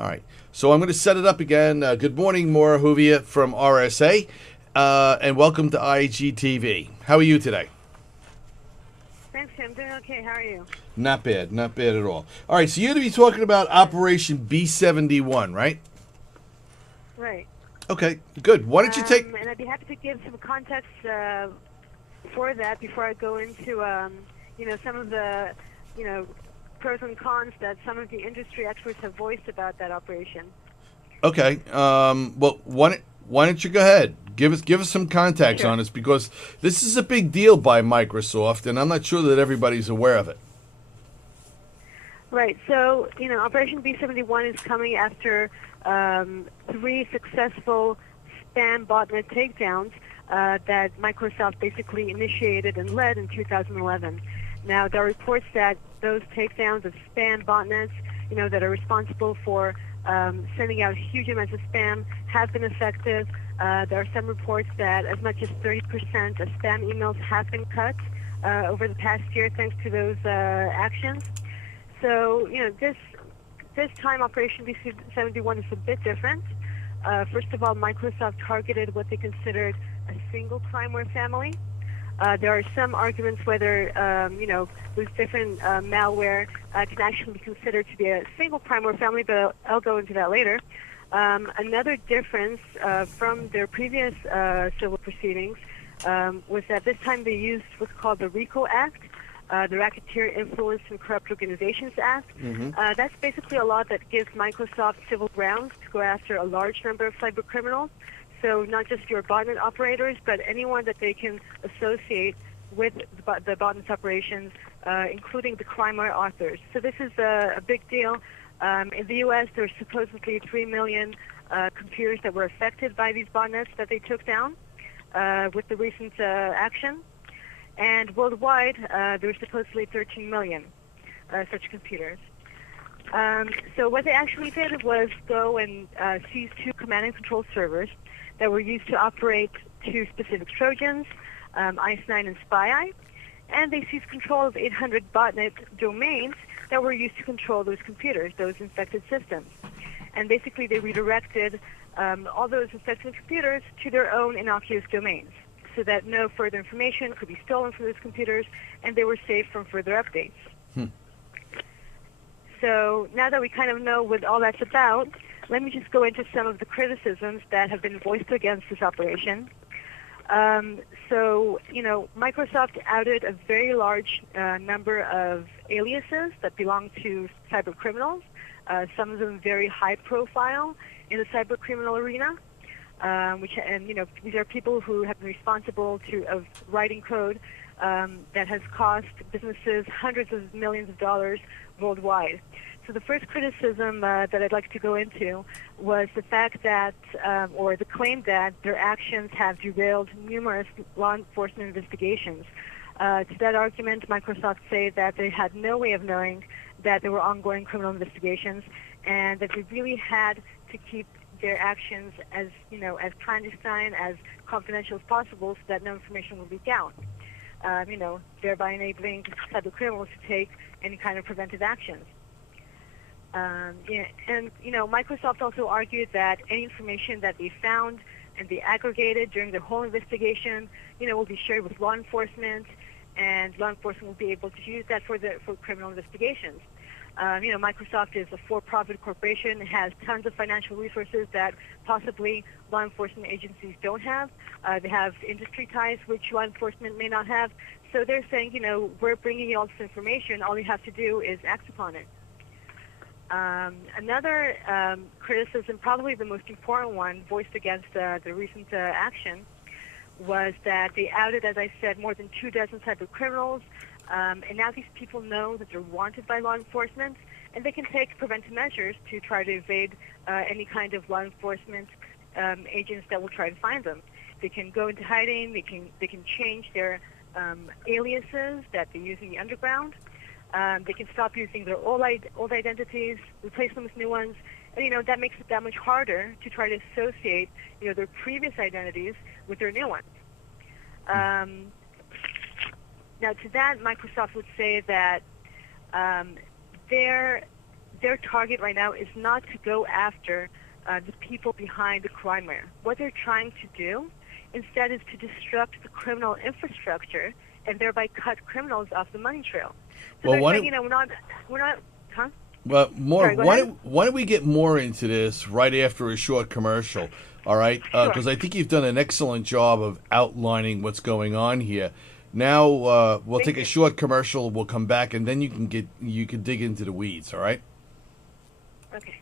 All right. So I'm going to set it up again. Good morning, Maura Huvia from RSA, and welcome to IGTV. How are you today? Thanks, Tim. Doing okay. How are you? Not bad. Not bad at all. All right. So you're going to be talking about Good. Operation B71, right? Right. Okay. Good. Why don't you take? And I'd be happy to give some context for that before I go into, some of the, you know, pros and cons that some of the industry experts have voiced about that operation. Okay. Well, why don't you go ahead? Give us some context Sure. on this because this is a big deal by Microsoft, and I'm not sure that everybody's aware of it. Right. So, Operation B71 is coming after three successful spam botnet takedowns that Microsoft basically initiated and led in 2011. Now, there are reports that those takedowns of spam botnets, that are responsible for sending out huge amounts of spam have been effective. There are some reports that as much as 30% of spam emails have been cut over the past year thanks to those actions. So, this time Operation B71 is a bit different. First of all, Microsoft targeted what they considered a single crimeware family. There are some arguments whether, those different malware can actually be considered to be a single crimeware family, but I'll go into that later. Another difference from their previous civil proceedings was that this time they used what's called the RICO Act, the Racketeer Influence and Corrupt Organizations Act. That's basically a law that gives Microsoft civil grounds to go after a large number of cyber criminals. So not just your botnet operators, but anyone that they can associate with the botnet operations, including the crimeware authors. So this is a big deal. In the U.S., there are supposedly 3 million computers that were affected by these botnets that they took down with the recent action. And worldwide, there are supposedly 13 million such computers. So what they actually did was go and seize 2 command and control servers that were used to operate 2 specific Trojans, ICE9 and SpyEye, and they seized control of 800 botnet domains that were used to control those computers, those infected systems. And basically they redirected all those infected computers to their own innocuous domains so that no further information could be stolen from those computers and they were safe from further updates. So now that we kind of know what all that's about, let me just go into some of the criticisms that have been voiced against this operation. Microsoft outed a very large number of aliases that belong to cyber criminals, some of them very high profile in the cyber criminal arena, these are people who have been responsible of writing code that has cost businesses hundreds of millions of dollars worldwide. So the first criticism that I'd like to go into was the fact that, or the claim that their actions have derailed numerous law enforcement investigations. To that argument, Microsoft say that they had no way of knowing that there were ongoing criminal investigations and that they really had to keep their actions as clandestine, as confidential as possible so that no information will leak out, thereby enabling cyber criminals to take any kind of preventive actions. Microsoft also argued that any information that they found and they aggregated during the whole investigation, will be shared with law enforcement, and law enforcement will be able to use that for criminal investigations. Microsoft is a for-profit corporation, has tons of financial resources that possibly law enforcement agencies don't have. They have industry ties which law enforcement may not have. So they're saying, we're bringing you all this information. All you have to do is act upon it. Another criticism, probably the most important one, voiced against the recent action, was that they outed, as I said, more than 24 cyber criminals, and now these people know that they're wanted by law enforcement, and they can take preventive measures to try to evade any kind of law enforcement agents that will try to find them. They can go into hiding. They can change their aliases that they use in the underground. They can stop using their old identities, replace them with new ones, and that makes it that much harder to try to associate their previous identities with their new ones. Now, to that, Microsoft would say that their target right now is not to go after the people behind the crimeware. What they're trying to do instead is to disrupt the criminal infrastructure and thereby cut criminals off the money trail. So Well, they're saying, we're not, huh? Well, more. Sorry, go Why ahead. don't, why don't we get more into this right after a short commercial? All right, because Sure. I think you've done an excellent job of outlining what's going on here. Now we'll Thank take a you. short commercial. We'll come back, and then you can dig into the weeds. All right. Okay.